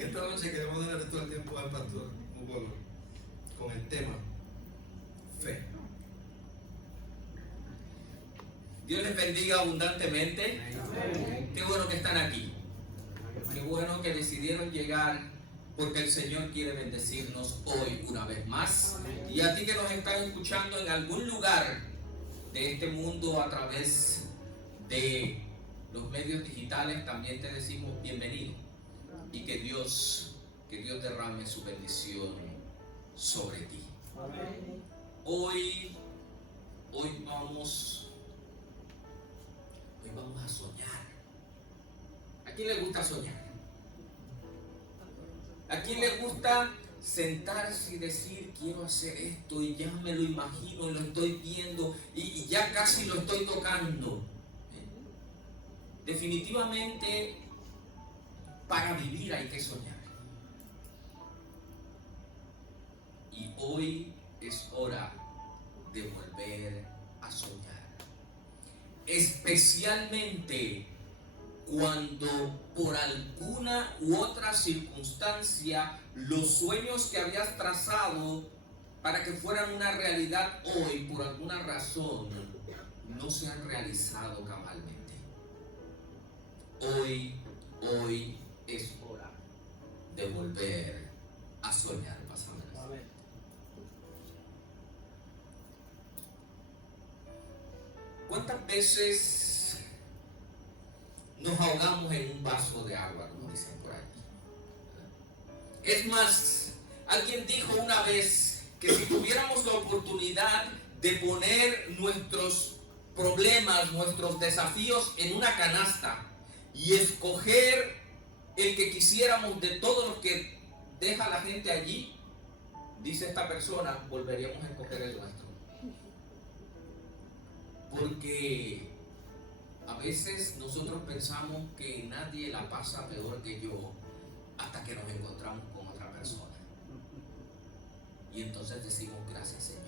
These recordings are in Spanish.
En esta noche queremos dar todo el tiempo al pastor Mupolo con el tema fe. Dios les bendiga abundantemente. Qué bueno que están aquí. Qué bueno que decidieron llegar, porque el Señor quiere bendecirnos hoy una vez más. Y a ti que nos estás escuchando en algún lugar de este mundo a través de los medios digitales, también te decimos bienvenido. Y que Dios derrame su bendición sobre ti. Hoy vamos a soñar. ¿A quién le gusta soñar? ¿A quién le gusta sentarse y decir quiero hacer esto y ya me lo imagino y lo estoy viendo y ya casi lo estoy tocando? Definitivamente, para vivir hay que soñar. Y hoy es hora de volver a soñar. Especialmente cuando por alguna u otra circunstancia los sueños que habías trazado para que fueran una realidad hoy, por alguna razón, no se han realizado cabalmente. Hoy es hora de volver a soñar. Pásame. ¿Cuántas veces nos ahogamos en un vaso de agua, como dicen por aquí? Es más, alguien dijo una vez que si tuviéramos la oportunidad de poner nuestros problemas, nuestros desafíos en una canasta y escoger el que quisiéramos de todos los que deja la gente allí, dice esta persona, volveríamos a escoger el nuestro. Porque a veces nosotros pensamos que nadie la pasa peor que yo hasta que nos encontramos con otra persona. Y entonces decimos gracias, Señor,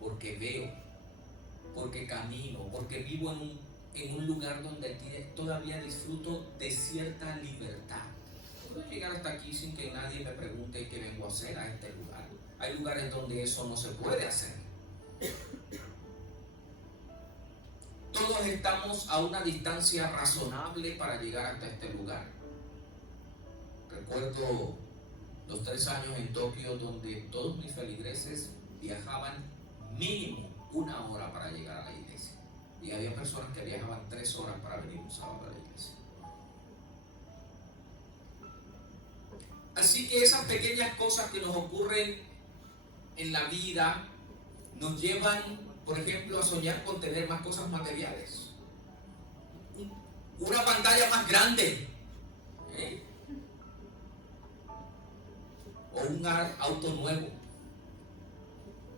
porque veo, porque camino, porque vivo en un lugar donde todavía disfruto de cierta libertad. Puedo llegar hasta aquí sin que nadie me pregunte qué vengo a hacer a este lugar. Hay lugares donde eso no se puede hacer. Todos estamos a una distancia razonable para llegar hasta este lugar. Recuerdo los 3 años en Tokio donde todos mis feligreses viajaban mínimo 1 hora para llegar a la iglesia. Y había personas que viajaban 3 horas para venir un sábado a la iglesia. Así que esas pequeñas cosas que nos ocurren en la vida nos llevan, por ejemplo, a soñar con tener más cosas materiales. Una pantalla más grande. O un auto nuevo.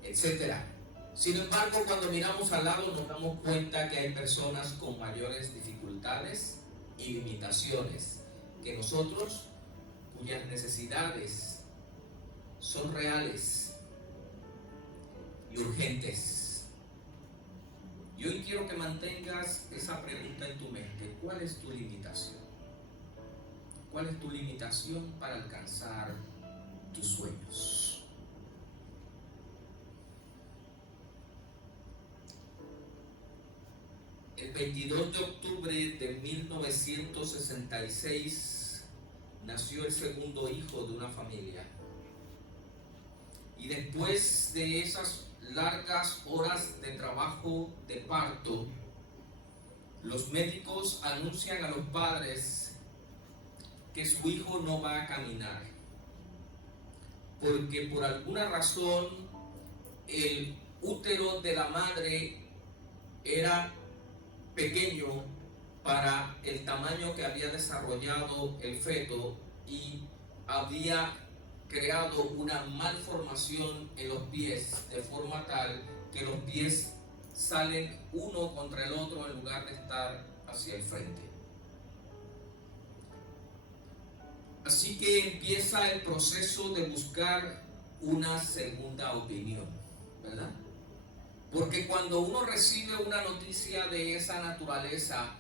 Etcétera. Sin embargo, cuando miramos al lado nos damos cuenta que hay personas con mayores dificultades y limitaciones que nosotros, cuyas necesidades son reales y urgentes. Y hoy quiero que mantengas esa pregunta en tu mente. ¿Cuál es tu limitación? ¿Cuál es tu limitación para alcanzar tus sueños? El 22 de octubre de 1966 nació el segundo hijo de una familia. Y después de esas largas horas de trabajo de parto, los médicos anuncian a los padres que su hijo no va a caminar, porque por alguna razón el útero de la madre era pequeño para el tamaño que había desarrollado el feto y había creado una malformación en los pies, de forma tal que los pies salen uno contra el otro en lugar de estar hacia el frente. Así que empieza el proceso de buscar una segunda opinión, ¿verdad? Porque cuando uno recibe una noticia de esa naturaleza,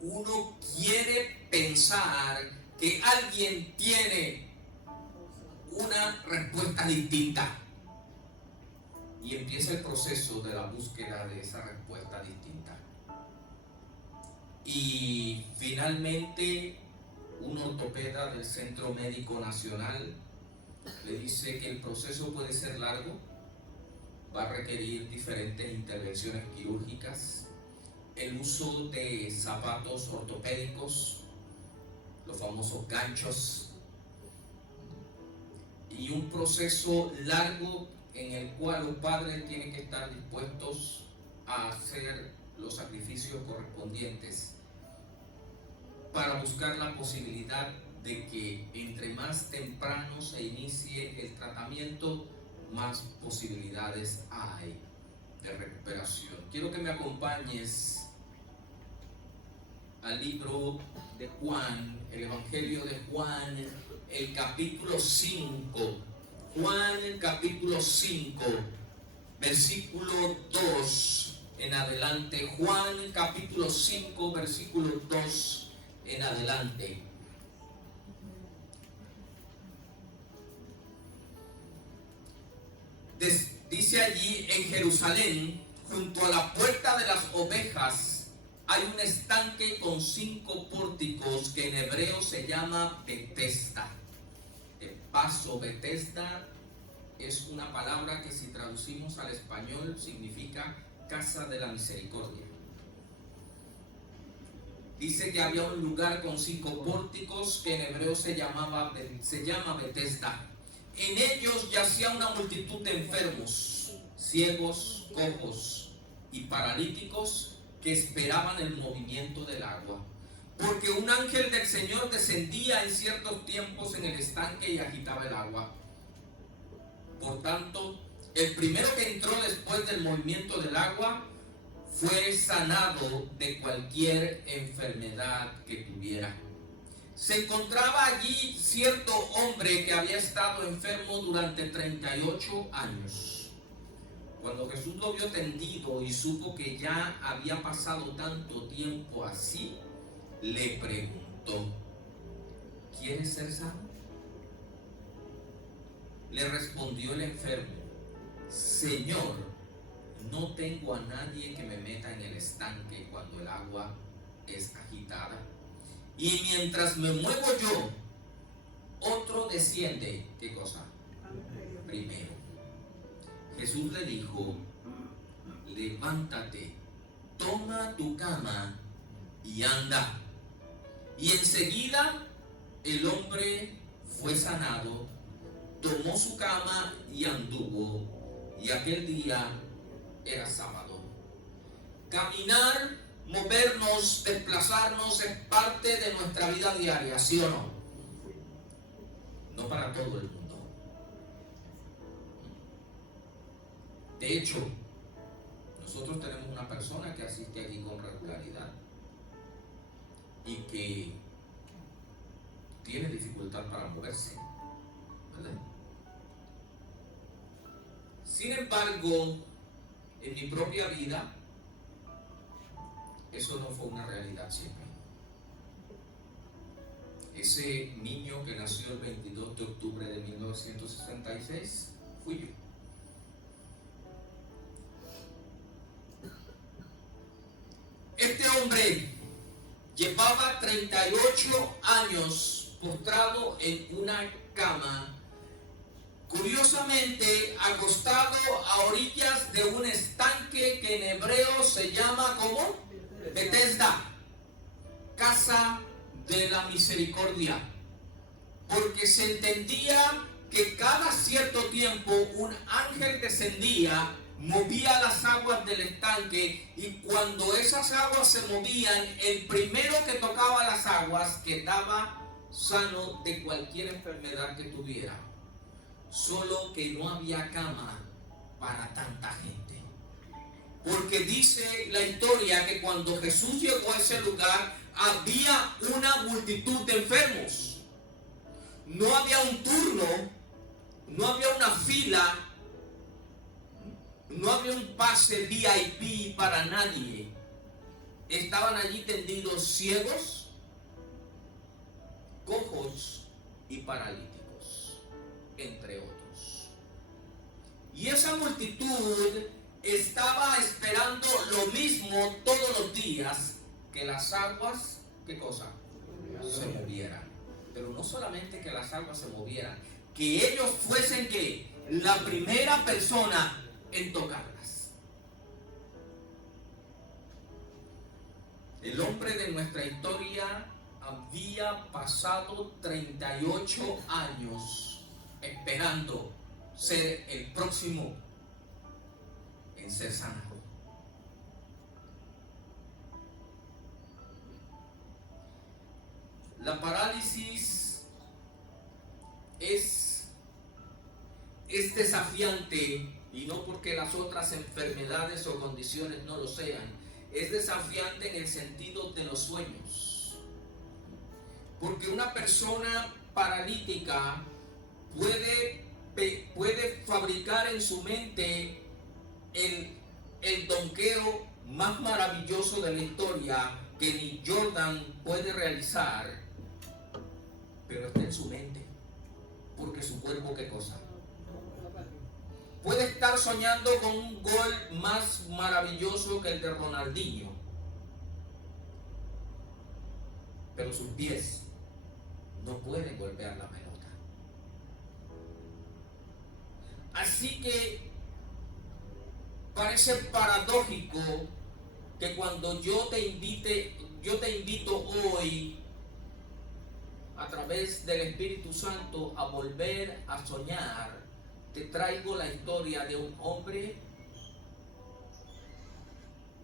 uno quiere pensar que alguien tiene una respuesta distinta. Y empieza el proceso de la búsqueda de esa respuesta distinta. Y finalmente, un ortopeda del Centro Médico Nacional le dice que el proceso puede ser largo, va a requerir diferentes intervenciones quirúrgicas, el uso de zapatos ortopédicos, los famosos ganchos, y un proceso largo en el cual los padres tienen que estar dispuestos a hacer los sacrificios correspondientes para buscar la posibilidad de que entre más temprano se inicie el tratamiento, más posibilidades hay de recuperación. Quiero que me acompañes al libro de Juan, el Evangelio de Juan, el capítulo 5. Juan, el capítulo 5, versículo 2 en adelante. Juan, capítulo 5, versículo 2 en adelante. Dice allí: en Jerusalén, junto a la puerta de las ovejas, hay un estanque con 5 pórticos que en hebreo se llama Betesda. El paso Betesda es una palabra que, si traducimos al español, significa casa de la misericordia. Dice que había un lugar con 5 pórticos que en hebreo se llama Betesda. En ellos yacía una multitud de enfermos, ciegos, cojos y paralíticos que esperaban el movimiento del agua. Porque un ángel del Señor descendía en ciertos tiempos en el estanque y agitaba el agua. Por tanto, el primero que entró después del movimiento del agua fue sanado de cualquier enfermedad que tuviera. Se encontraba allí cierto hombre que había estado enfermo durante 38 años. Cuando Jesús lo vio tendido y supo que ya había pasado tanto tiempo así, le preguntó: ¿quieres ser sano? Le respondió el enfermo: Señor, no tengo a nadie que me meta en el estanque cuando el agua es agitada. Y mientras me muevo yo, otro desciende. ¿Qué cosa? Primero. Jesús le dijo: levántate, toma tu cama y anda. Y enseguida el hombre fue sanado, tomó su cama y anduvo. Y aquel día era sábado. Caminar, movernos, desplazarnos es parte de nuestra vida diaria, ¿sí o no? No para todo el mundo. De hecho, nosotros tenemos una persona que asiste aquí con regularidad y que tiene dificultad para moverse, ¿verdad? Sin embargo, en mi propia vida, eso no fue una realidad siempre. Ese niño que nació el 22 de octubre de 1966 fui yo. Este hombre llevaba 38 años postrado en una cama, curiosamente acostado a orillas de un estanque que en hebreo se llama ¿cómo? Betesda, casa de la misericordia, porque se entendía que cada cierto tiempo un ángel descendía, movía las aguas del estanque, y cuando esas aguas se movían, el primero que tocaba las aguas quedaba sano de cualquier enfermedad que tuviera. Solo que no había cama para tanta gente. Porque dice la historia que cuando Jesús llegó a ese lugar, había una multitud de enfermos. No había un turno, no había una fila, no había un pase VIP para nadie. Estaban allí tendidos ciegos, cojos y paralíticos, entre otros. Y esa multitud estaba esperando lo mismo todos los días, que las aguas, ¿qué cosa? Se movieran. Pero no solamente que las aguas se movieran, que ellos fuesen que la primera persona en tocarlas. El hombre de nuestra historia había pasado 38 años esperando ser el próximo en ser sanado. La parálisis es desafiante, y no porque las otras enfermedades o condiciones no lo sean. Es desafiante en el sentido de los sueños, porque una persona paralítica puede fabricar en su mente el donqueo más maravilloso de la historia que ni Jordan puede realizar, pero está en su mente, porque su cuerpo, ¿qué cosa? Puede estar soñando con un gol más maravilloso que el de Ronaldinho, pero sus pies no pueden golpear la pelota. Así que parece paradójico que cuando yo te invito hoy a través del Espíritu Santo a volver a soñar, te traigo la historia de un hombre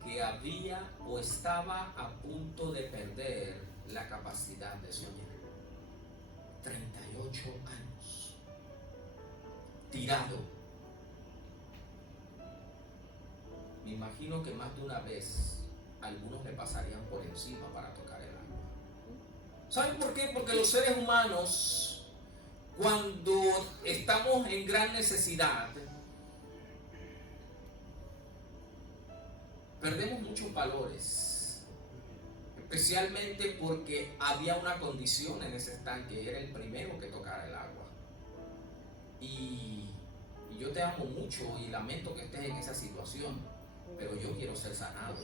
que había o estaba a punto de perder la capacidad de soñar. 38 años tirado. Me imagino que más de una vez algunos le pasarían por encima para tocar el agua. ¿Saben por qué? Porque los seres humanos, cuando estamos en gran necesidad, perdemos muchos valores, especialmente porque había una condición en ese estanque: era el primero que tocara el agua. Y yo te amo mucho y lamento que estés en esa situación, pero yo quiero ser sanado.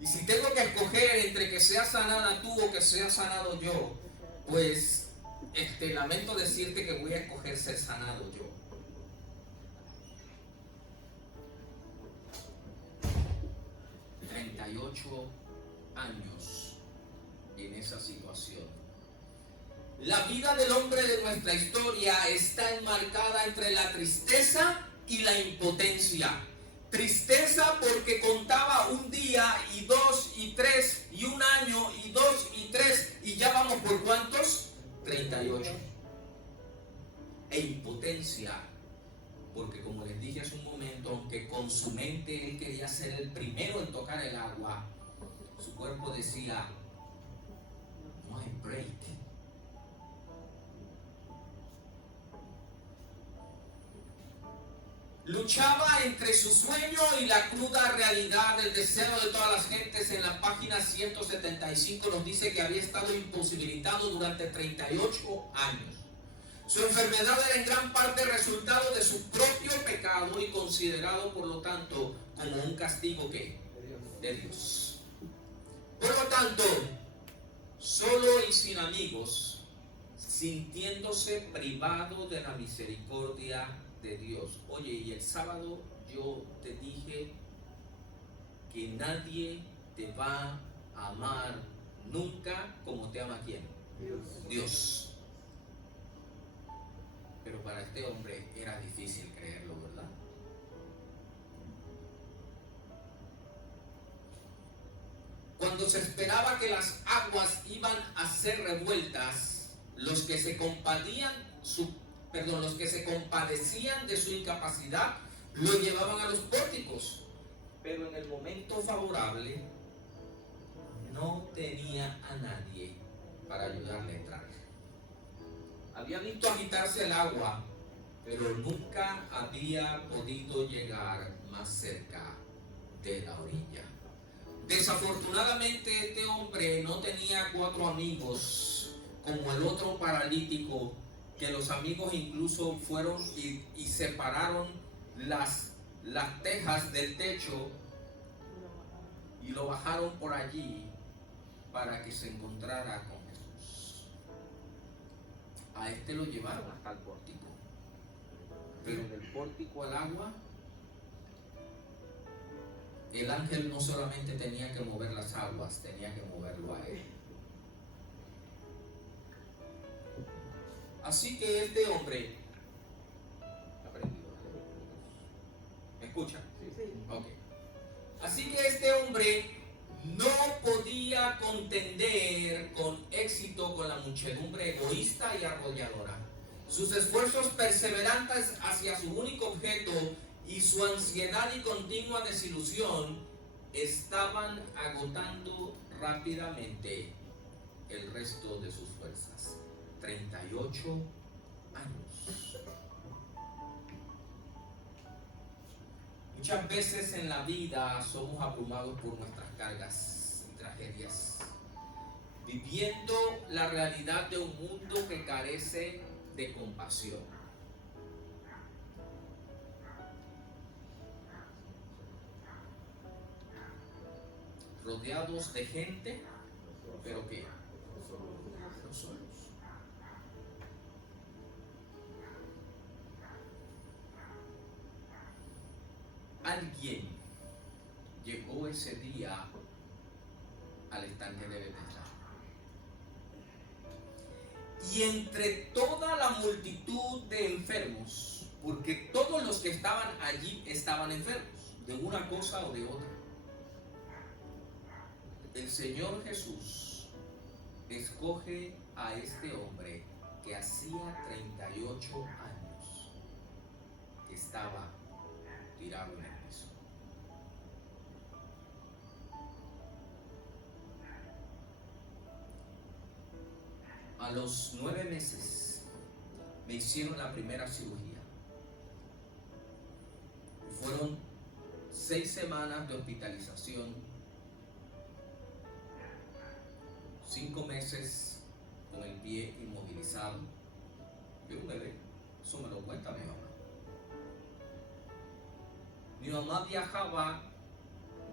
Y si tengo que escoger entre que seas sanada tú o que sea sanado yo, pues lamento decirte que voy a escoger ser sanado yo. Años en esa situación. La vida del hombre de nuestra historia está enmarcada entre la tristeza y la impotencia. Tristeza porque contaba un día y 2 y 3 y un año y 2 y 3 y ya vamos por ¿cuántos? 38. E impotencia porque, como les dije hace un momento, aunque con su mente él quería ser el primero en tocar el agua, su cuerpo decía: no hay break. Luchaba entre su sueño y la cruda realidad del deseo de todas las gentes. En la página 175 nos dice que había estado imposibilitado durante 38 años. Su enfermedad era en gran parte resultado de su propio pecado y considerado, por lo tanto, como un castigo ¿qué? De Dios. Por lo tanto, solo y sin amigos, sintiéndose privado de la misericordia de Dios. Oye, y el sábado yo te dije que nadie te va a amar nunca como te ama ¿quién? Dios. Pero para este hombre era difícil creerlo, ¿verdad? Cuando se esperaba que las aguas iban a ser revueltas, los que se compadecían de su incapacidad lo llevaban a los pórticos, pero en el momento favorable no tenía a nadie para ayudarle a entrar. Había visto agitarse el agua, pero nunca había podido llegar más cerca de la orilla. Desafortunadamente este hombre no tenía 4 amigos como el otro paralítico, que los amigos incluso fueron y separaron las tejas del techo y lo bajaron por allí para que se encontrara con Jesús. A este lo llevaron hasta el pórtico, pero del pórtico al agua, el ángel no solamente tenía que mover las aguas, tenía que moverlo a él. Así que este hombre, ¿me escuchan? Sí. Ok. Así que este hombre no podía contender con éxito con la muchedumbre egoísta y arrolladora. Sus esfuerzos perseverantes hacia su único objeto y su ansiedad y continua desilusión estaban agotando rápidamente el resto de sus fuerzas. 38 años. Muchas veces en la vida somos abrumados por nuestras cargas y tragedias, viviendo la realidad de un mundo que carece de compasión. Rodeados de gente, pero ¿qué? No solos. Alguien llegó ese día al estanque de Bethesda. Y entre toda la multitud de enfermos, porque todos los que estaban allí estaban enfermos, de una cosa o de otra, el Señor Jesús escoge a este hombre que hacía 38 años que estaba tirado en el piso. A los 9 meses me hicieron la primera cirugía. Fueron 6 semanas de hospitalización, 5 meses con el pie inmovilizado. Yo un bebé, eso me lo cuenta mi mamá. Mi mamá viajaba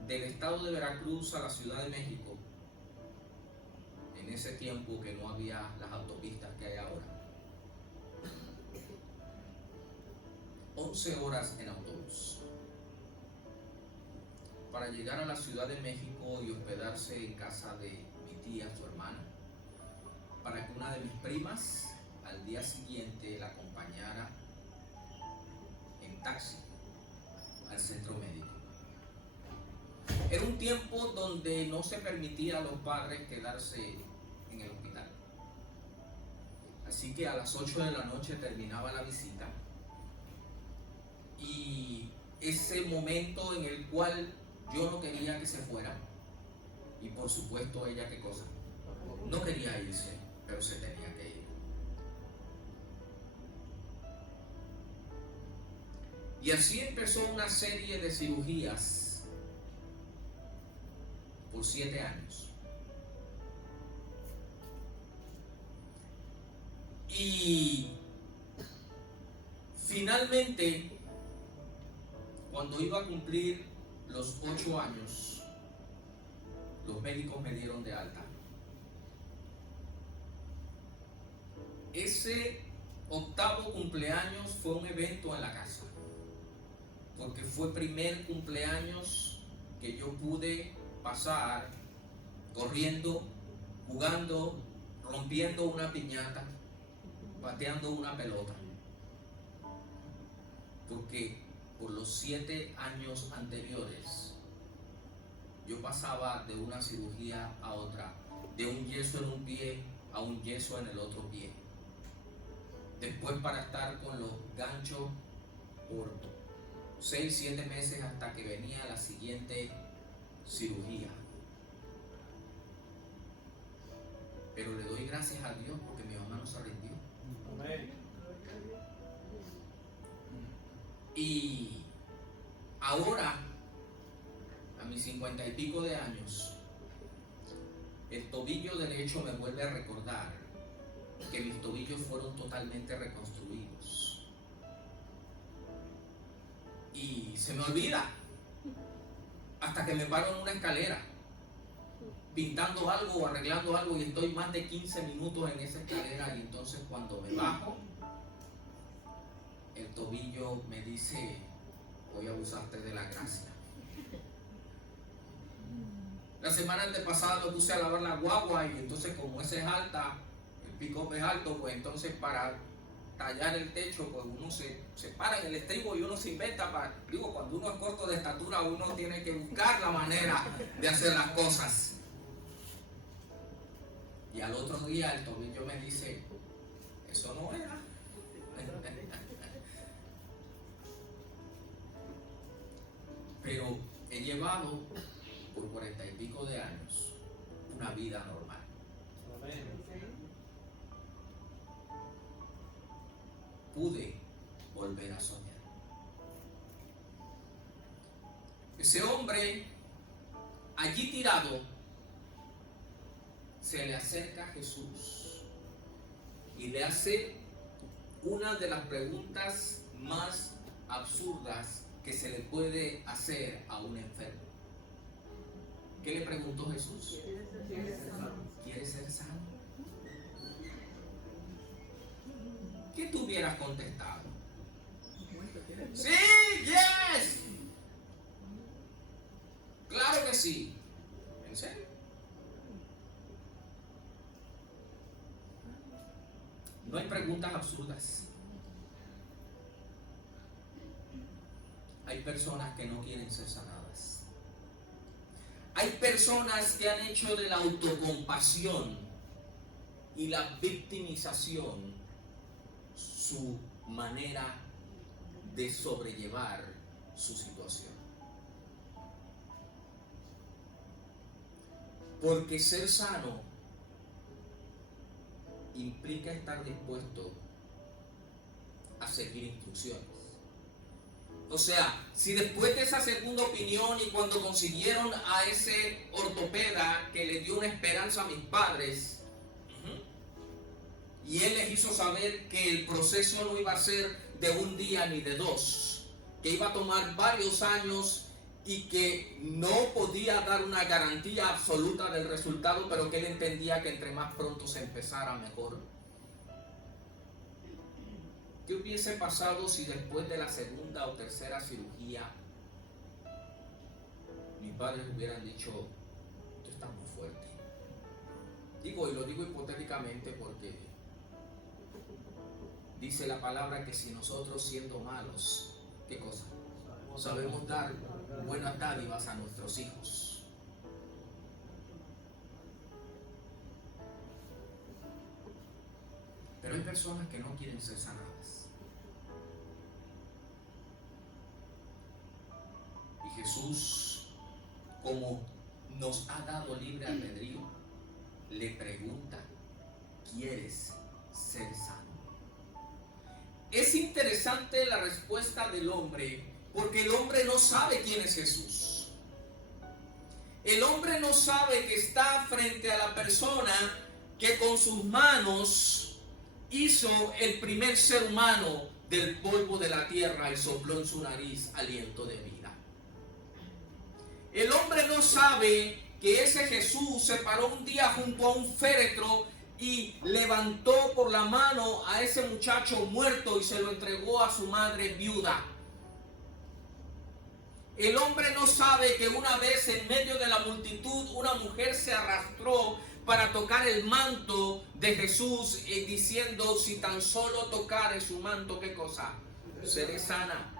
del estado de Veracruz a la Ciudad de México, en ese tiempo que no había las autopistas que hay ahora. 11 horas en autobús para llegar a la Ciudad de México y hospedarse en casa de mi tía, su hermana, para que una de mis primas al día siguiente la acompañara en taxi al centro médico. Era un tiempo donde no se permitía a los padres quedarse en el hospital. Así que a las 8 de la noche terminaba la visita y ese momento en el cual yo no quería que se fuera, y por supuesto ella, ¿qué cosa? No quería irse, pero se tenía que ir. Y así empezó una serie de cirugías por 7 años. Y finalmente, cuando iba a cumplir los 8 años, los médicos me dieron de alta. Ese 8º cumpleaños fue un evento en la casa, porque fue primer cumpleaños que yo pude pasar corriendo, jugando, rompiendo una piñata, pateando una pelota, porque por los 7 años anteriores yo pasaba de una cirugía a otra, de un yeso en un pie a un yeso en el otro pie, después para estar con los ganchos por 6-7 meses hasta que venía la siguiente cirugía. Pero le doy gracias a Dios porque mi mamá no se rindió. Amén. Y ahora, a mis 50 y pico de años, el tobillo derecho me vuelve a recordar que mis tobillos fueron totalmente reconstruidos. Y se me olvida hasta que me paro en una escalera pintando algo o arreglando algo y estoy más de 15 minutos en esa escalera, y entonces cuando me bajo, el tobillo me dice: voy a abusarte de la gracia. La semana antepasada me puse a lavar la guagua, y entonces como esa es alta, el pick-up es alto, pues entonces para tallar el techo, pues uno se para en el estribo y uno se inventa cuando uno es corto de estatura, uno tiene que buscar la manera de hacer las cosas. Y al otro día el tobillo me dice: eso no era. Pero he llevado por 40 y pico de años una vida normal. Pude volver a soñar. Ese hombre allí tirado se le acerca a Jesús y le hace una de las preguntas más absurdas que se le puede hacer a un enfermo. ¿Qué le preguntó Jesús? ¿Quieres ser sano? ¿Qué tú hubieras contestado? Sí, yes. Claro que sí. ¿En serio? No hay preguntas absurdas. Hay personas que no quieren ser sanadas. Hay personas que han hecho de la autocompasión y la victimización su manera de sobrellevar su situación. Porque ser sano implica estar dispuesto a seguir instrucciones. O sea, si después de esa segunda opinión y cuando consiguieron a ese ortopeda que le dio una esperanza a mis padres, y él les hizo saber que el proceso no iba a ser de un día ni de dos, que iba a tomar varios años y que no podía dar una garantía absoluta del resultado, pero que él entendía que entre más pronto se empezara mejor. ¿Qué hubiese pasado si después de la segunda o tercera cirugía mis padres hubieran dicho: tú estás muy fuerte? Y lo digo hipotéticamente porque dice la palabra que si nosotros, siendo malos, ¿qué cosa? Sabemos dar buenas dádivas a nuestros hijos. Pero hay personas que no quieren ser sanadas. Y Jesús, como nos ha dado libre albedrío, le pregunta: ¿quieres ser sano? Es interesante la respuesta del hombre, porque el hombre no sabe quién es Jesús. El hombre no sabe que está frente a la persona que con sus manos hizo el primer ser humano del polvo de la tierra y sopló en su nariz aliento de vida. El hombre no sabe que ese Jesús se paró un día junto a un féretro y levantó por la mano a ese muchacho muerto y se lo entregó a su madre viuda. El hombre no sabe que una vez en medio de la multitud una mujer se arrastró para tocar el manto de Jesús, diciendo: si tan solo tocare su manto, ¿qué cosa? Seré sana.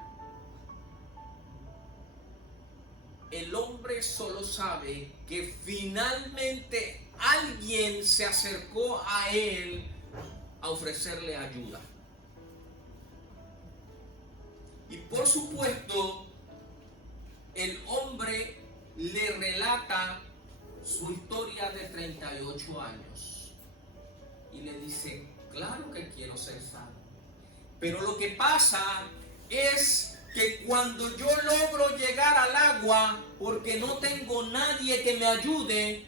El hombre solo sabe que finalmente alguien se acercó a él a ofrecerle ayuda. Y por supuesto, el hombre le relata su historia de 38 años y le dice: claro que quiero ser sano, pero lo que pasa es que cuando yo logro llegar al agua, porque no tengo nadie que me ayude,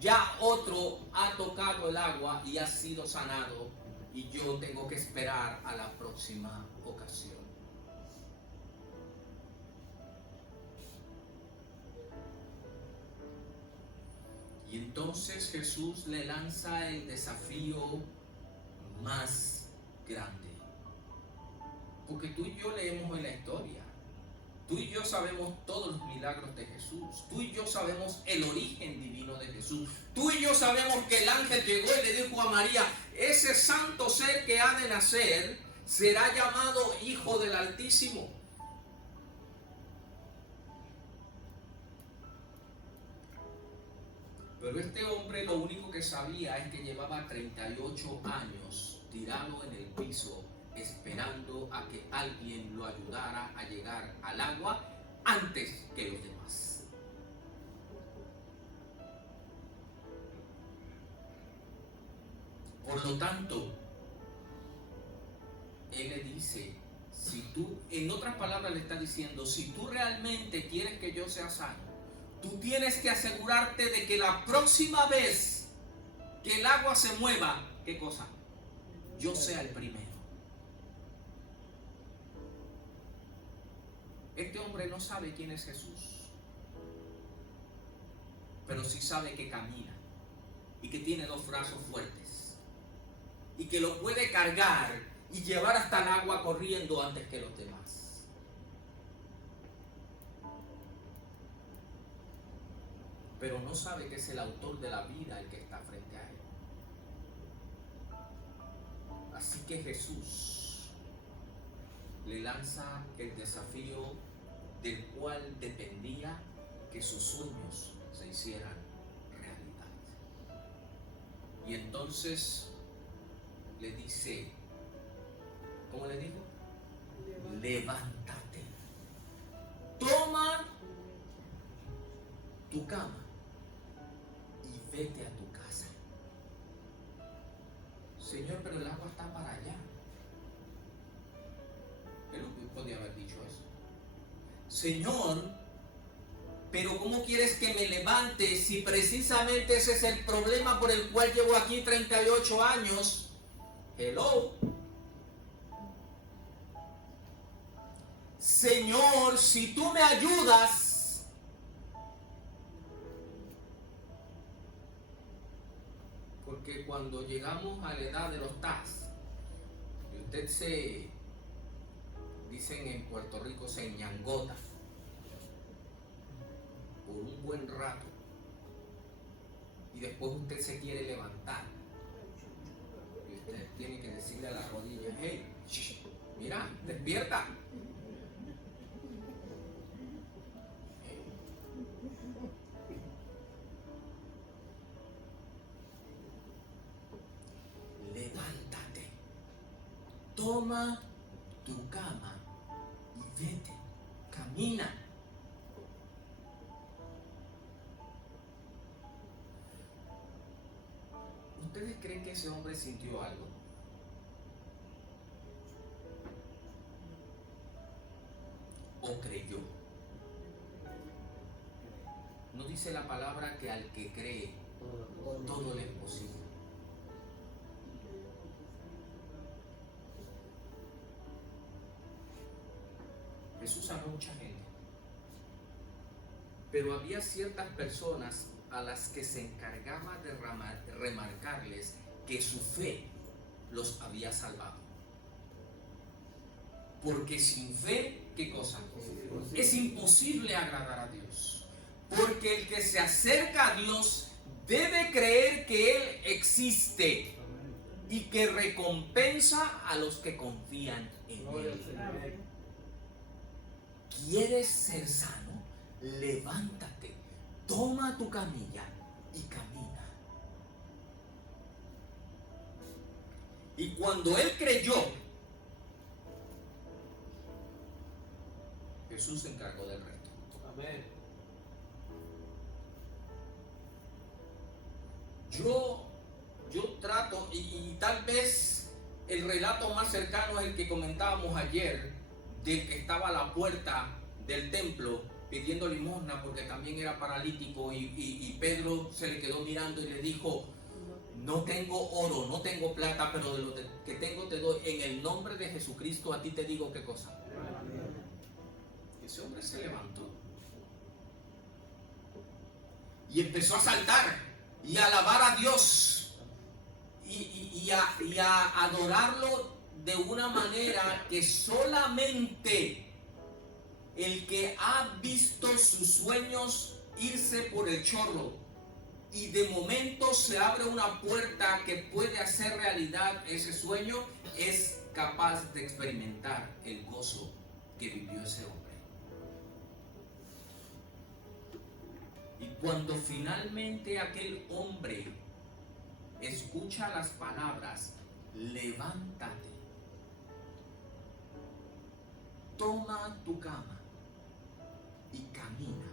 ya otro ha tocado el agua y ha sido sanado, y yo tengo que esperar a la próxima ocasión. Y entonces Jesús le lanza el desafío más grande. Porque tú y yo leemos en la historia. Tú y yo sabemos todos los milagros de Jesús. Tú y yo sabemos el origen divino de Jesús. Tú y yo sabemos que el ángel llegó y le dijo a María: ese santo ser que ha de nacer será llamado Hijo del Altísimo. Pero este hombre lo único que sabía es que llevaba 38 años tirado en el piso, esperando a que alguien lo ayudara a llegar al agua antes que los demás. Por lo tanto, él le dice, si tú, en otras palabras le está diciendo, si tú realmente quieres que yo sea sano, tú tienes que asegurarte de que la próxima vez que el agua se mueva, ¿qué cosa? Yo sea el primero. Este hombre no sabe quién es Jesús, pero sí sabe que camina y que tiene dos brazos fuertes y que lo puede cargar y llevar hasta el agua corriendo antes que los demás. Pero no sabe que es el autor de la vida el que está frente a él. Así que Jesús le lanza el desafío del cual dependía que sus sueños se hicieran realidad. Y entonces le dice, ¿cómo le dijo? Levántate, toma tu cama y vete a tu casa. Señor, pero el agua está para allá. Él podía haber dicho eso. Señor, pero ¿cómo quieres que me levante si precisamente ese es el problema por el cual llevo aquí 38 años? Hello. Señor, si tú me ayudas, porque cuando llegamos a la edad de los TAS, y usted se, dicen en Puerto Rico, se ñangota por un buen rato, y después usted se quiere levantar, y usted tiene que decirle a la rodilla, hey, mira, despierta. Levántate, toma tu cama y vete, camina. ¿Ustedes creen que ese hombre sintió algo? ¿O creyó? No dice la palabra que al que cree todo le es posible. Jesús sanó a mucha gente, pero había ciertas personas a las que se encargaba de remarcarles que su fe los había salvado. Porque sin fe, ¿qué cosa? Es imposible agradar a Dios. Porque el que se acerca a Dios debe creer que Él existe y que recompensa a los que confían en Él. ¿Quieres ser sano? Levántate, toma tu camilla y camina. Y cuando él creyó, Jesús se encargó del resto. Amén. Yo trato, y tal vez el relato más cercano es el que comentábamos ayer, del que estaba a la puerta del templo pidiendo limosna porque también era paralítico y Pedro se le quedó mirando y le dijo: no tengo oro, no tengo plata, pero de lo que tengo te doy. En el nombre de Jesucristo a ti te digo qué cosa. Ese hombre se levantó y empezó a saltar y a alabar a Dios y a adorarlo de una manera que solamente el que ha visto sus sueños irse por el chorro y de momento se abre una puerta que puede hacer realidad ese sueño, es capaz de experimentar el gozo que vivió ese hombre. Y cuando finalmente aquel hombre escucha las palabras: levántate, toma tu cama y camina,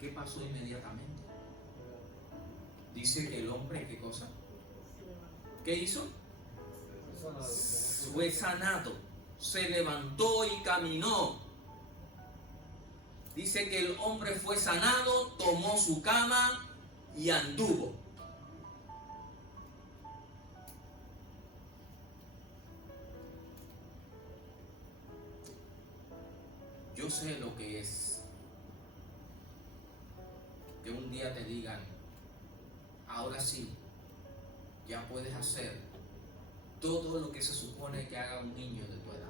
¿qué pasó inmediatamente? Dice que el hombre, ¿qué cosa? ¿Qué hizo? Fue sanado, se levantó y caminó. Dice que el hombre fue sanado, tomó su cama y anduvo. Yo sé lo que es que un día te digan: ahora sí, ya puedes hacer todo lo que se supone que haga un niño de tu edad.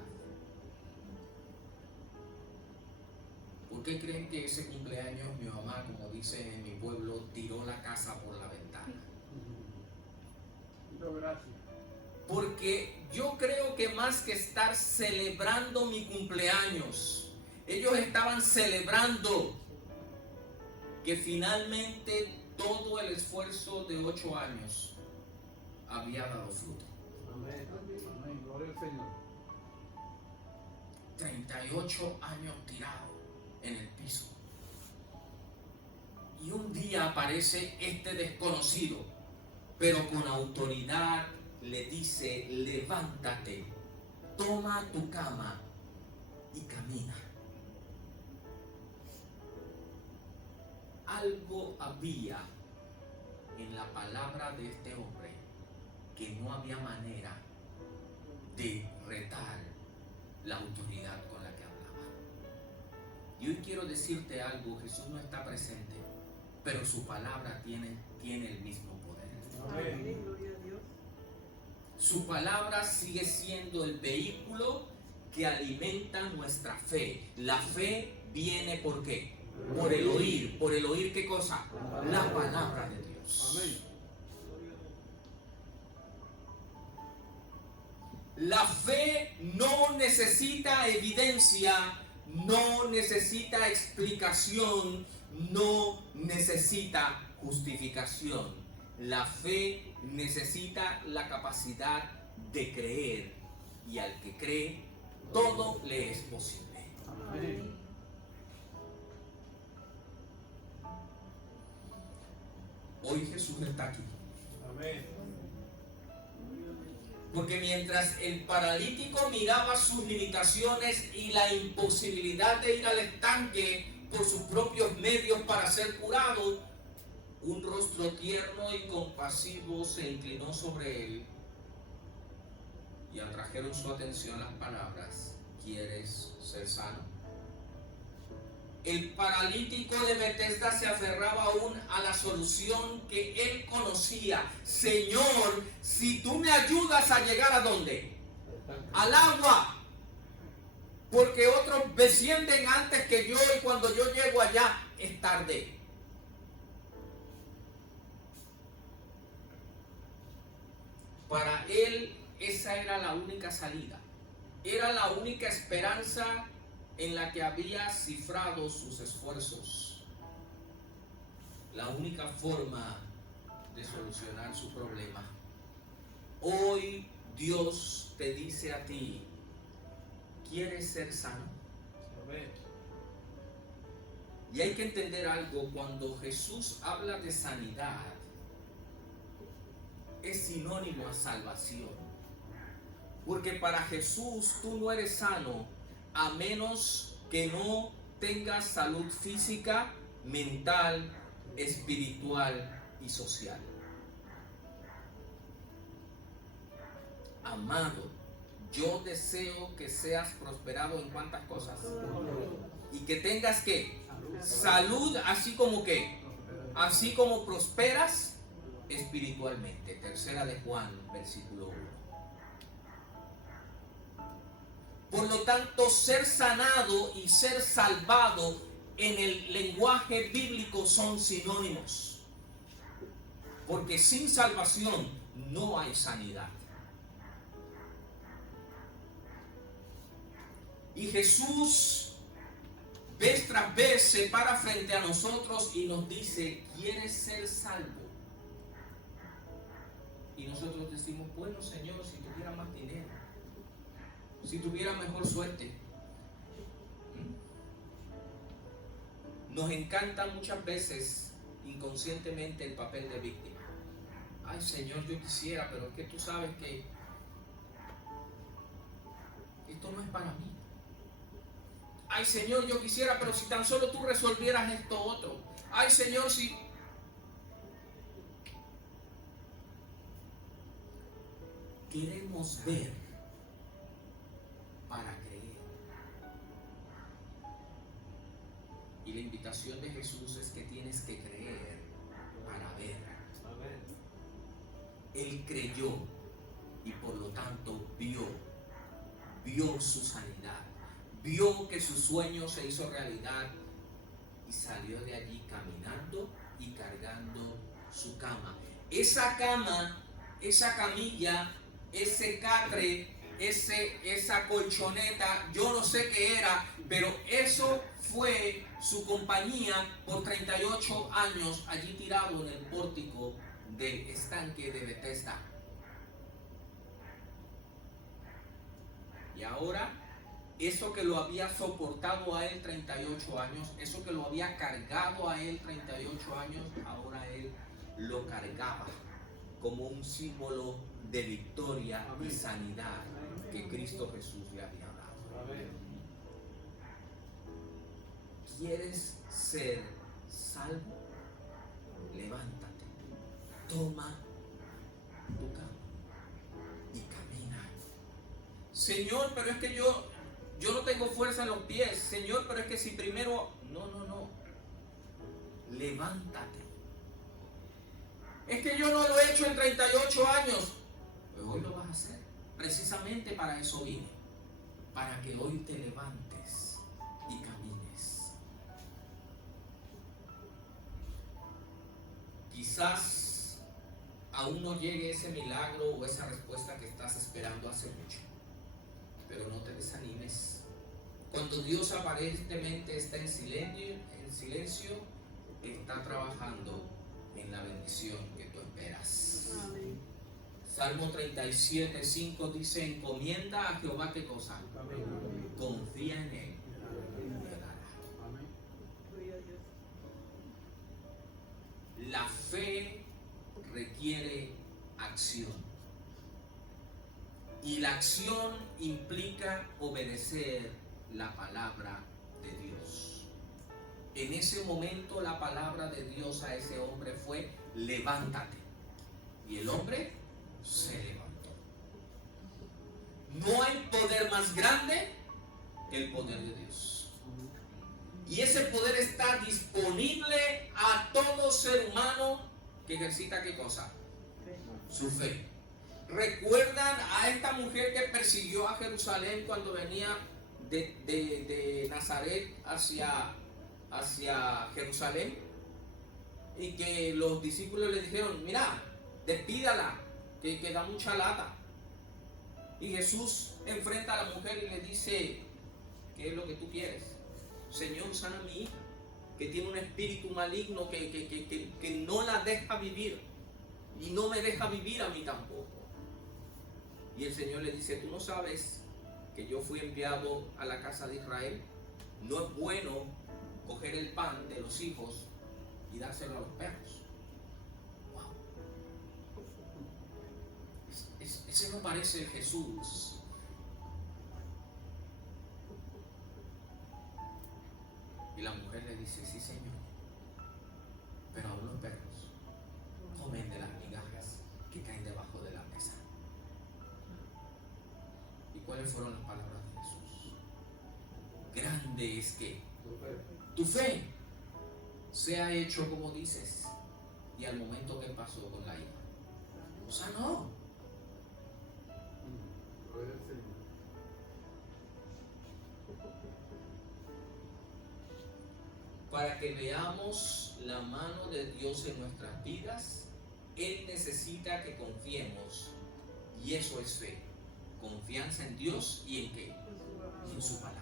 ¿Por qué creen que ese cumpleaños mi mamá, como dicen en mi pueblo, tiró la casa por la ventana? Gracias. Porque yo creo que más que estar celebrando mi cumpleaños, ellos estaban celebrando que finalmente todo el esfuerzo de 8 años había dado fruto. Amén. Amén. Gloria al Señor. 38 años tirado en el piso. Y un día aparece este desconocido, pero con autoridad le dice: levántate, toma tu cama y camina. Algo había en la palabra de este hombre que no había manera de retar la autoridad con la que hablaba. Y hoy quiero decirte algo: Jesús no está presente, pero su palabra tiene el mismo poder. Amén. Su palabra sigue siendo el vehículo que alimenta nuestra fe. La fe viene ¿por qué? Por el oír. ¿Por el oír qué cosa? La palabra de Dios. Amén. La fe no necesita evidencia, no necesita explicación, no necesita justificación. La fe necesita la capacidad de creer, y al que cree, todo le es posible. Amén. Hoy Jesús está aquí. Amén. Porque mientras el paralítico miraba sus limitaciones y la imposibilidad de ir al estanque por sus propios medios para ser curado, un rostro tierno y compasivo se inclinó sobre él y atrajeron su atención las palabras: ¿quieres ser sano? El paralítico de Betesda se aferraba aún a la solución que él conocía. Señor, si tú me ayudas a llegar ¿a dónde? Al agua. Porque otros descienden antes que yo y cuando yo llego allá es tarde. Para él esa era la única salida. Era la única esperanza en la que había cifrado sus esfuerzos. La única forma de solucionar su problema. Hoy Dios te dice a ti: ¿quieres ser sano? Amén. Y hay que entender algo: cuando Jesús habla de sanidad, es sinónimo a salvación. Porque para Jesús tú no eres sano a menos que no tengas salud física, mental, espiritual y social. Amado, yo deseo que seas prosperado en cuántas cosas. Y que tengas ¿qué? Salud, así como que, así como prosperas espiritualmente. Tercera de Juan, versículo 1. Por lo tanto, ser sanado y ser salvado en el lenguaje bíblico son sinónimos. Porque sin salvación no hay sanidad. Y Jesús, vez tras vez, se para frente a nosotros y nos dice, ¿quieres ser salvo? Y nosotros decimos, bueno, Señor, si tuviera más dinero, si tuviera mejor suerte. Nos encanta muchas veces, inconscientemente, el papel de víctima. Ay, Señor, yo quisiera, pero es que tú sabes que esto no es para mí. Ay, Señor, yo quisiera, pero si tan solo tú resolvieras esto otro. Ay, Señor, si... Queremos ver para creer. Y la invitación de Jesús es que tienes que creer para ver. Él creyó y por lo tanto vio su sanidad. Vio que su sueño se hizo realidad y salió de allí caminando y cargando su cama. Esa cama, esa camilla, ese catre, esa colchoneta, yo no sé qué era, pero eso fue su compañía por 38 años allí tirado en el pórtico del estanque de Bethesda. Y ahora, eso que lo había soportado a él 38 años, eso que lo había cargado a él 38 años, ahora él lo cargaba como un símbolo de victoria y sanidad que Cristo Jesús le había dado. ¿Quieres ser salvo? Levántate, toma tu cama y camina. Señor, pero es que yo no tengo fuerza en los pies. Señor, pero es que si primero... No. Levántate. Es que yo no lo he hecho en 38 años. Pues hoy lo vas a hacer. Precisamente para eso vine. Para que hoy te levantes y camines. Quizás aún no llegue ese milagro o esa respuesta que estás esperando hace mucho. Pero no te desanimes. Cuando Dios aparentemente está en silencio, está trabajando en la bendición que tú esperas. Amén. Salmo 37:5 dice, encomienda a Jehová, ¿qué cosa? Amén. Confía en él. Amén. La fe requiere acción. Y la acción implica obedecer la palabra de Dios. En ese momento la palabra de Dios a ese hombre fue, levántate. Y el hombre se levantó. No hay poder más grande que el poder de Dios. Y ese poder está disponible a todo ser humano que ejercita ¿qué cosa? Su fe. ¿Recuerdan a esta mujer que persiguió a Jerusalén cuando venía de Nazaret hacia Jerusalén? Y que los discípulos le dijeron, mira, despídala, que da mucha lata. Y Jesús enfrenta a la mujer y le dice, ¿qué es lo que tú quieres? Señor, sana a mi hija, que tiene un espíritu maligno que no la deja vivir y no me deja vivir a mí tampoco. Y el Señor le dice, ¿tú no sabes que yo fui enviado a la casa de Israel? No es bueno coger el pan de los hijos y dárselo a los perros. Wow. Ese no parece Jesús ¿Cuáles fueron las palabras de Jesús? Grande es que Tu fe. tu fe sea hecho como dices. Y al momento que pasó con la hija, o sea, no. Gloria al Señor. Para que veamos la mano de Dios en nuestras vidas, Él necesita que confiemos, y eso es fe. Confianza en Dios y en qué? Y en su palabra.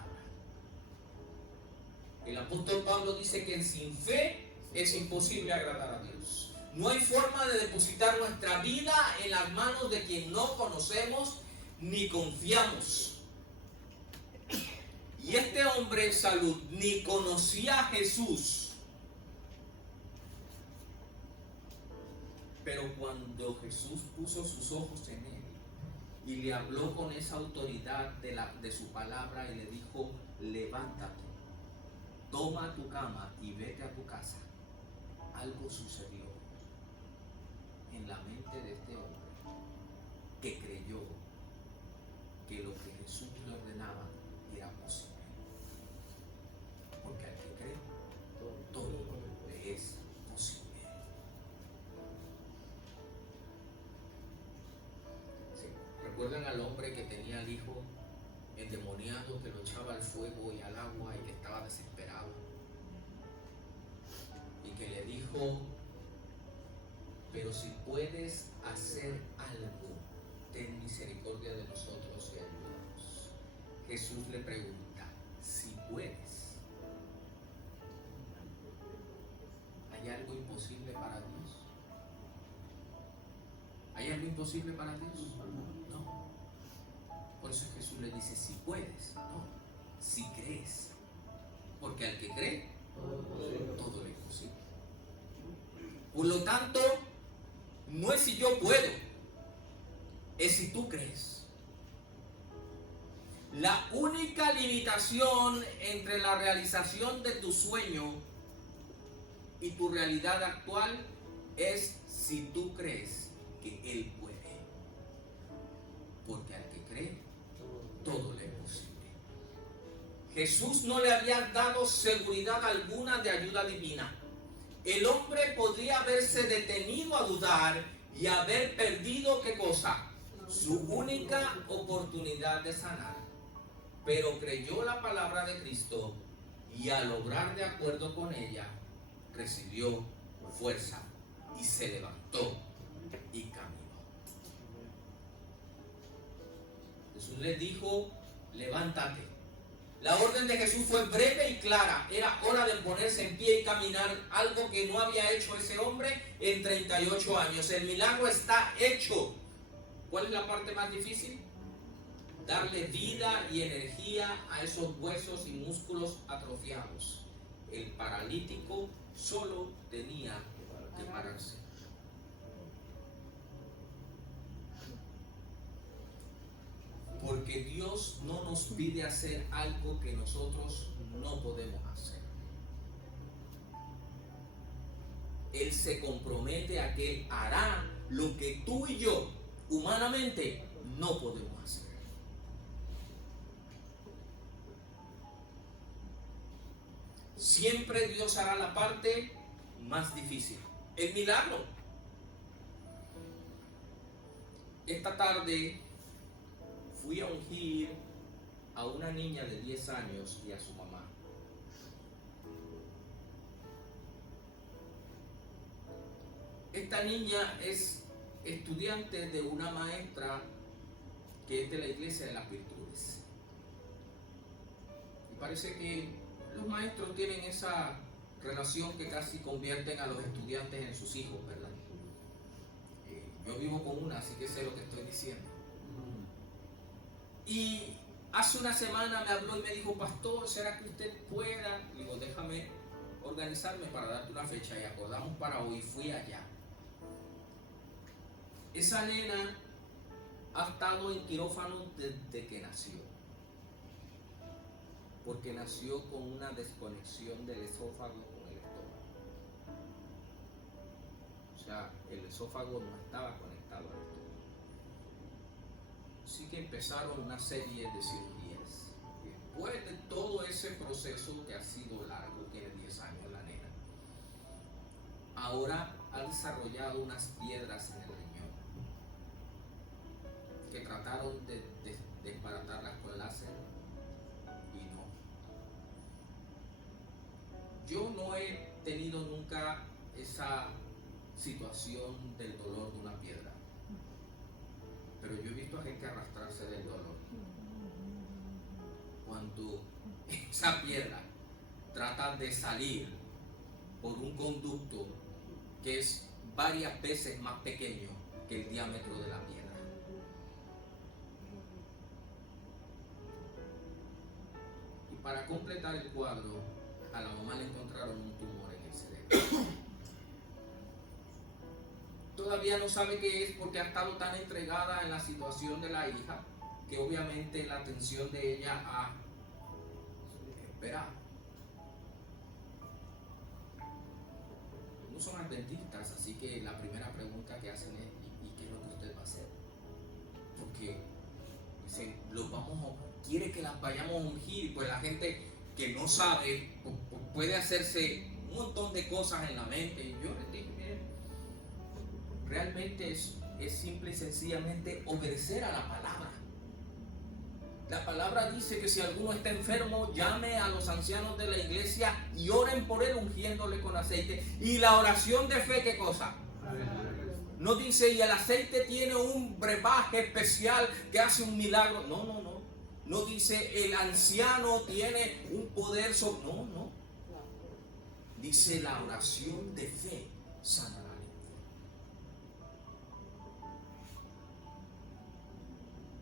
El apóstol Pablo dice que sin fe es imposible agradar a Dios. No hay forma de depositar nuestra vida en las manos de quien no conocemos ni confiamos. Y este hombre en salud ni conocía a Jesús. Pero cuando Jesús puso sus ojos en él y le habló con esa autoridad de su palabra y le dijo, levántate, toma tu cama y vete a tu casa, algo sucedió en la mente de este hombre que creyó que lo que Jesús le ordenaba era posible. Porque al que cree, todo le es posible. Sí. ¿Recuerdan al hombre que tenía al hijo endemoniado, que lo echaba al fuego y al agua y que estaba desesperado? Y que le dijo, pero si puedes hacer algo, ten misericordia de nosotros y ayúdanos. Jesús le pregunta, si puedes, ¿hay algo imposible para Dios? ¿Hay algo imposible para Dios? No. Por eso Jesús le dice, si puedes, no, si crees. Porque al que cree, todo le es posible. Por lo tanto, no es si yo puedo, es si tú crees. La única limitación entre la realización de tu sueño y tu realidad actual es si tú crees que Él puede. Porque al que cree, todo le es posible. Jesús no le había dado seguridad alguna de ayuda divina. El hombre podría haberse detenido a dudar y haber perdido, ¿qué cosa? Su única oportunidad de sanar. Pero creyó la palabra de Cristo y al obrar de acuerdo con ella, recibió fuerza y se levantó y caminó. Jesús le dijo, levántate. La orden de Jesús fue breve y clara. Era hora de ponerse en pie y caminar, algo que no había hecho ese hombre en 38 años. El milagro está hecho. ¿Cuál es la parte más difícil? Darle vida y energía a esos huesos y músculos atrofiados. El paralítico solo tenía que pararse. Porque Dios no nos pide hacer algo que nosotros no podemos hacer. Él se compromete a que Él hará lo que tú y yo humanamente no podemos hacer. Siempre Dios hará la parte más difícil, el milagro. Esta tarde fui a ungir a una niña de 10 años y a su mamá. Esta niña es estudiante de una maestra que es de la Iglesia de las Virtudes. Y parece que los maestros tienen esa relación que casi convierten a los estudiantes en sus hijos, ¿verdad? Yo vivo con una, así que sé lo que estoy diciendo. Y hace una semana me habló y me dijo, pastor, ¿será que usted pueda? Digo, déjame organizarme para darte una fecha, y acordamos para hoy. Fui allá. Esa nena ha estado en quirófano desde que nació, porque nació con una desconexión del esófago con el estómago. O sea, el esófago no estaba conectado al estómago. Así que empezaron una serie de cirugías. Después de todo ese proceso que ha sido largo, tiene 10 años la nena, ahora ha desarrollado unas piedras en el riñón que trataron de desbaratarlas con láser y no. Yo no he tenido nunca esa situación del dolor de una piedra, pero yo he visto a gente arrastrarse del dolor cuando esa piedra trata de salir por un conducto que es varias veces más pequeño que el diámetro de la piedra. Y para completar el cuadro, a la mamá le encontraron un tumor en el cerebro. Todavía no sabe qué es porque ha estado tan entregada en la situación de la hija que obviamente la atención de ella ha esperado. No son adventistas, así que la primera pregunta que hacen es ¿y qué es lo que usted va a hacer? Porque dicen, quiere que las vayamos a ungir, pues la gente que no sabe puede hacerse un montón de cosas en la mente. Y yo les dije, miren, realmente es simple y sencillamente obedecer a la palabra. La palabra dice que si alguno está enfermo, llame a los ancianos de la iglesia y oren por él ungiéndole con aceite. Y la oración de fe, ¿qué cosa? No dice, y el aceite tiene un brebaje especial que hace un milagro. No. No dice, el anciano tiene un poder sobre... No. Dice, la oración de fe sanará.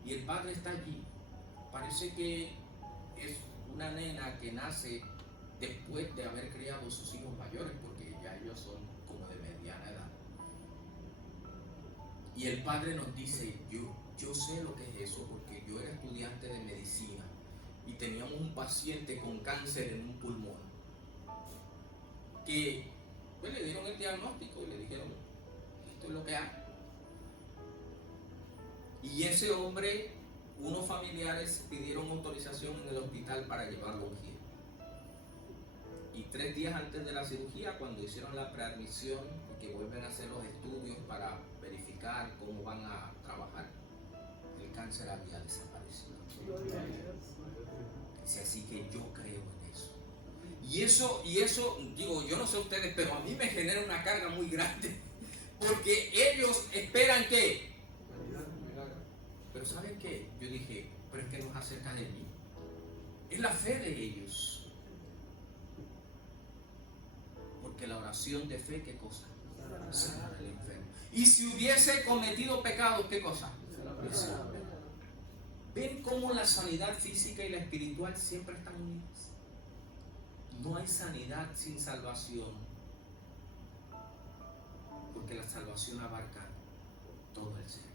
Y el padre está allí. Parece que es una nena que nace después de haber criado sus hijos mayores, porque ya ellos son como de mediana edad. Y el padre nos dice, yo sé lo que es eso, porque yo era estudiante de medicina y teníamos un paciente con cáncer en un pulmón, que pues, le dieron el diagnóstico y le dijeron, esto es lo que hay. Y ese hombre, unos familiares pidieron autorización en el hospital para llevarlo a ungir. Y 3 días antes de la cirugía, cuando hicieron la preadmisión y que vuelven a hacer los estudios para verificar cómo van a trabajar, el cáncer había desaparecido. Dice, así que yo creo en eso. Y eso, digo, yo no sé ustedes, pero a mí me genera una carga muy grande, porque ellos esperan que... Pero ¿saben qué? Yo dije, pero es que nos acerca de mí. Es la fe de ellos. Porque la oración de fe, ¿qué cosa? Sanar al enfermo. Y si hubiese cometido pecado, ¿qué cosa? ¿Ven cómo la sanidad física y la espiritual siempre están unidas? No hay sanidad sin salvación. Porque la salvación abarca todo el ser.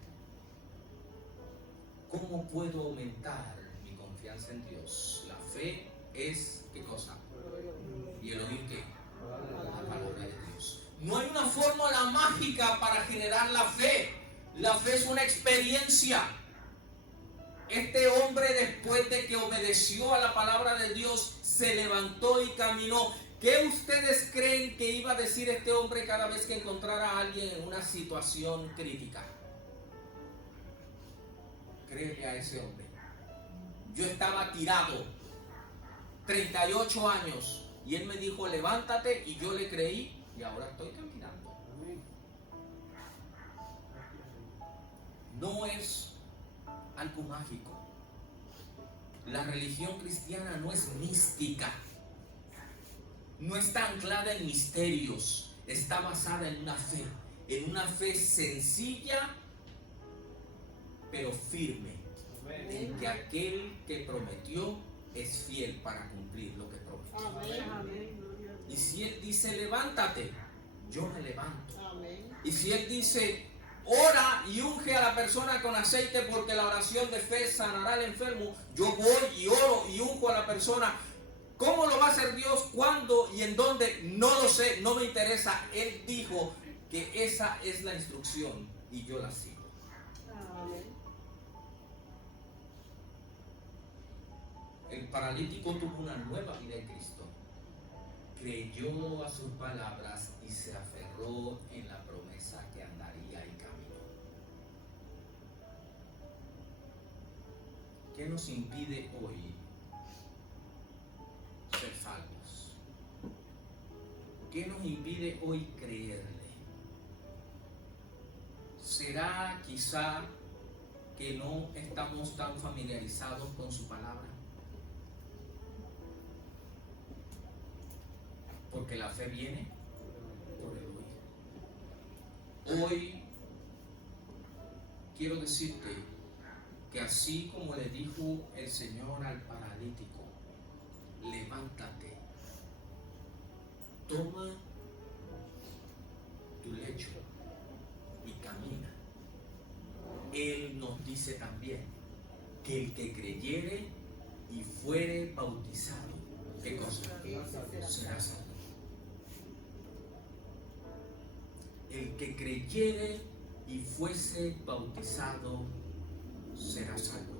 ¿Cómo puedo aumentar mi confianza en Dios? La fe es, ¿qué cosa? ¿Y el oír qué? La palabra de Dios. No hay una fórmula mágica para generar la fe. La fe es una experiencia. Este hombre, después de que obedeció a la palabra de Dios, se levantó y caminó. ¿Qué ustedes creen que iba a decir este hombre cada vez que encontrara a alguien en una situación crítica? Créele a ese hombre. Yo estaba tirado 38 años y él me dijo levántate y yo le creí y ahora estoy caminando. No es algo mágico. La religión cristiana no es mística, no está anclada en misterios, está basada en una fe sencilla pero firme, en que aquel que prometió es fiel para cumplir lo que prometió. Y si él dice levántate, yo me levanto. Y si él dice ora y unge a la persona con aceite porque la oración de fe sanará al enfermo, yo voy y oro y unjo a la persona. ¿Cómo lo va a hacer Dios? ¿Cuándo y en dónde? No lo sé, no me interesa. Él dijo que esa es la instrucción y yo la sigo. paralítico tuvo una nueva vida en Cristo. Creyó a sus palabras y se aferró en la promesa que andaría y caminó. ¿Qué nos impide hoy ser salvos? ¿Qué nos impide hoy creerle? ¿Será quizá que no estamos tan familiarizados con su palabra? Porque la fe viene por el oír. Hoy quiero decirte que así como le dijo el Señor al paralítico, levántate, toma tu lecho y camina. Él nos dice también que el que creyere y fuere bautizado, ¿qué cosa? Será salvo. El que creyere y fuese bautizado será salvo.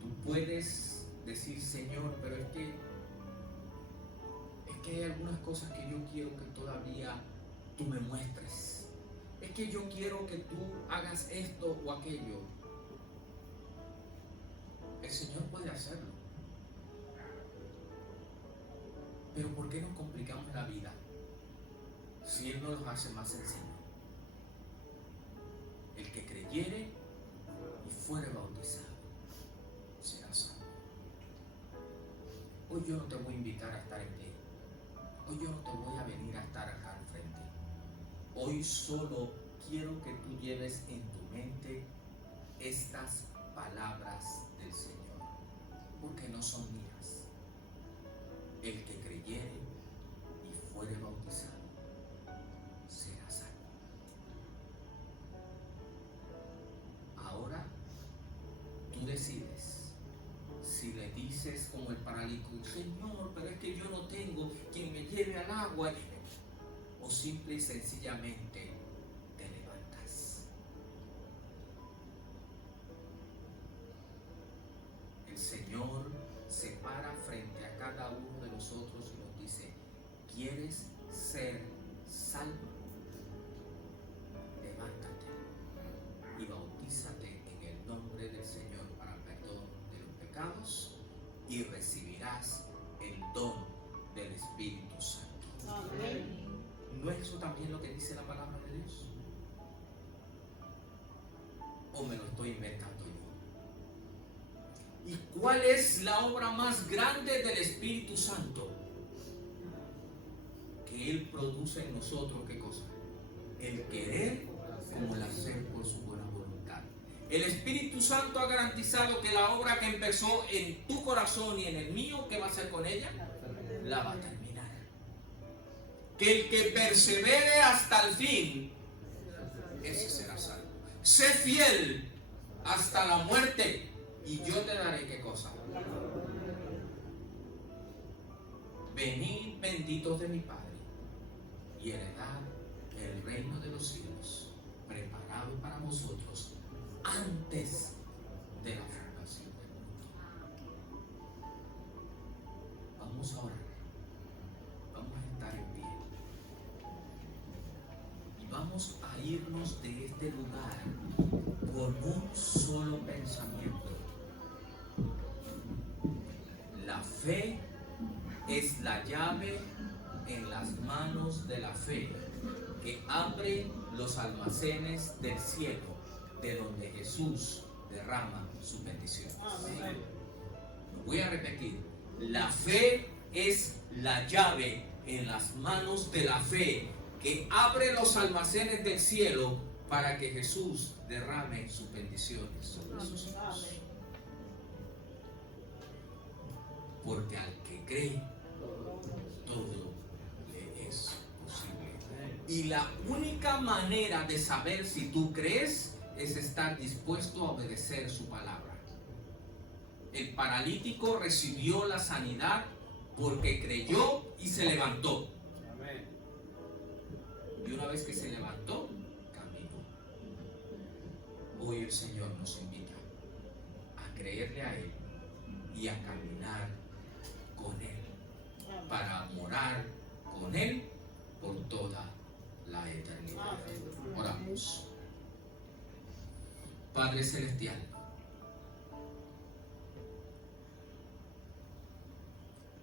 Tú puedes decir, Señor, pero es que hay algunas cosas que yo quiero que todavía tú me muestres. Es que yo quiero que tú hagas esto o aquello. El Señor puede hacerlo. Pero ¿por qué nos complicamos la vida si Él nos los hace más sencillo? El que creyere y fuere bautizado será salvo. Hoy yo no te voy a invitar a estar en pie. Hoy yo no te voy a venir a estar acá al frente. Hoy solo quiero que tú lleves en tu mente estas palabras del Señor, porque no son mías. El que creyere y fuere bautizado será salvo. Ahora tú decides si le dices como el paralítico, Señor, pero es que yo no tengo quien me lleve al agua, o simple y sencillamente te levantas. El Señor se para frente a cada uno de nosotros y nos dice, ¿quieres ser salvo? Levántate y bautízate en el nombre del Señor para el perdón de los pecados y recibirás el don del Espíritu Santo. Amén. ¿No es eso también lo que dice la palabra de Dios? ¿O me lo estoy inventando yo? ¿Y cuál es la obra más grande del Espíritu Santo? Que Él produce en nosotros, ¿qué cosa? El querer como el hacer por su buena voluntad. El Espíritu Santo ha garantizado que la obra que empezó en tu corazón y en el mío, ¿qué va a hacer con ella? La va a terminar. Que el que persevere hasta el fin, ese será salvo. Sé fiel hasta la muerte y yo te daré ¿qué cosa? Venid benditos de mi Padre y heredad el reino de los cielos preparado para vosotros antes de la fundación del mundo. Vamos a orar. Vamos a estar en pie. Y vamos a irnos de este lugar con un solo pensamiento. La fe es la llave en las manos de la fe que abre los almacenes del cielo, de donde Jesús derrama su bendición. Amén. Lo voy a repetir. La fe es la llave en las manos de la fe que abre los almacenes del cielo para que Jesús derrame sus bendiciones sobre sus hijos. Amén. Porque al que cree, todo le es posible. Y la única manera de saber si tú crees es estar dispuesto a obedecer su palabra. El paralítico recibió la sanidad porque creyó y se levantó. Amén. Y una vez que se levantó, caminó. hoy el Señor nos invita a creerle a Él y a caminar con Él, para morar con Él por toda la eternidad. Oramos. Padre Celestial,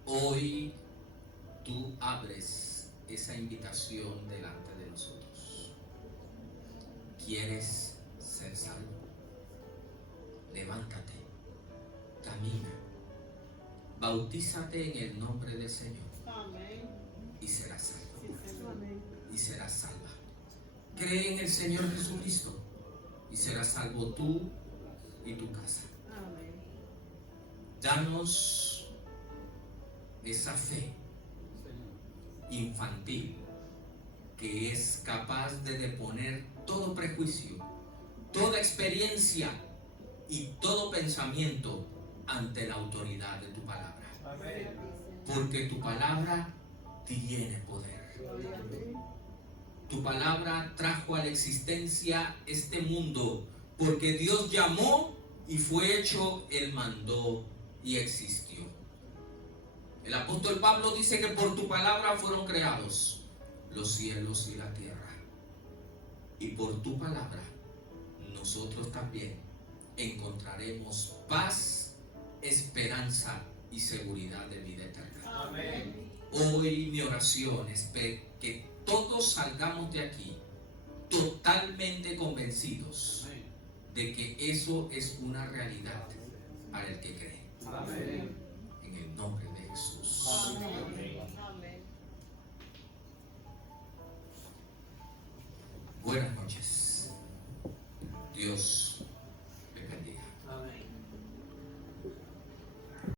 hoy tú abres esa invitación delante de nosotros. ¿Quieres ser salvo? Levántate, camina, bautízate en el nombre del Señor y serás salvo. Y serás salva. Cree en el Señor Jesucristo y serás salvo tú y tu casa. Danos esa fe infantil que es capaz de deponer todo prejuicio, toda experiencia y todo pensamiento ante la autoridad de tu palabra. Amén. Porque tu palabra tiene poder. Tu palabra trajo a la existencia este mundo, porque Dios llamó y fue hecho, Él mandó y existió. El apóstol Pablo dice que por tu palabra fueron creados los cielos y la tierra. Y por tu palabra nosotros también encontraremos paz, esperanza y seguridad de vida eterna. Amén. Hoy mi oración es que todos salgamos de aquí totalmente convencidos Amén. de que eso es una realidad para el que cree. Amén. En el nombre de Jesús. Amén. Buenas noches. Dios